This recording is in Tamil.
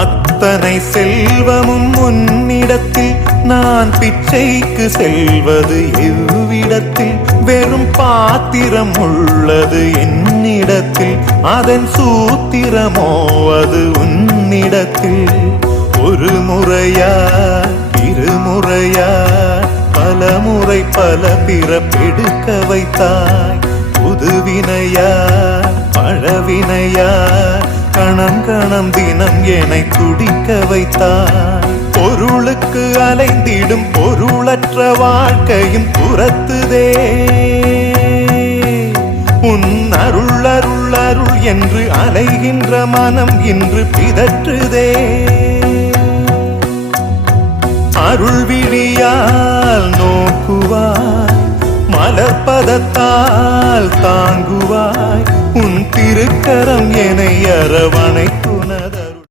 அத்தனை செல்வமும் உன்னிடத்தில் நான் பிச்சைக்கு செல்வது எவ்விடத்தில்? வெறும் பாத்திரம் உள்ளது என்னிடத்தில், அதன் சூத்திரமோ அது உன்னிடத்தில். ஒரு முறையா இருமுறையா பல முறை பல பிறப்பெடுக்க வைத்தாய். புதுவினையா பழவினையா கணம் கணம் தினம் என்னை துடிக்க வைத்தாய். பொருளுக்கு அலைந்திடும் பொருளற்ற வாழ்க்கையும் துரத்துதே. உன் அருள் அருள் அருள் என்று அலைகின்ற மனம் இன்று பிதற்றுதே. அருள் விழியால் நோக்குவாய், மலர்பதத்தால் தாங்குவாய். உன் திருக்கரம் என்னை அரவணைக்க